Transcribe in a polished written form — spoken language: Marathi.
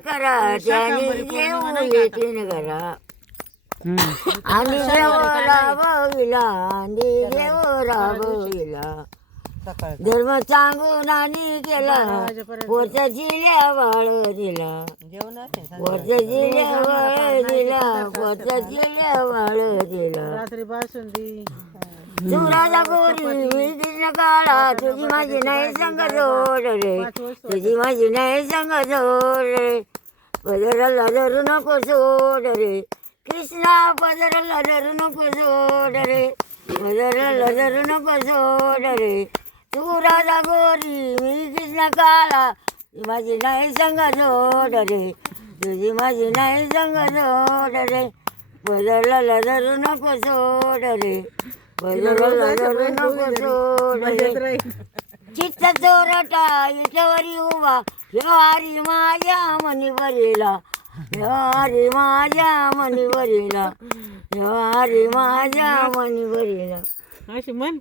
करा त्याने देऊ येतील घरा आणि देव राबविला आणि देव राबविला धर्म सांगून आणि केला पोचा जिल्या वाळ दिला पोचा जिल्या वाळ दिला पोचा जिल्या वाळ दिला रात्री बासुंदी तू राजा गोरी मी कृष्ण काळा तुझी माझी नाही संग जोड रे तुझी माझी नाही संग जोड रे पदराला धरू नको सोड रे कृष्णा पदराला धरू नको सोड रे पदराला धरू नको सोड रे तू राजा गोरी मी कृष्ण काळा तुझी माझी नाही संग जोड रे तुझी माझी नाही संग जोड रे पदराला धरू नको सोड रे पदराला धरू नको सोड रे चित्त चोरटा इटवरी उभा हरी माझ्या मनी वरीला हरी माझ्या मनी वरीला हरी माझ्या मनी वरीला अशी म्हण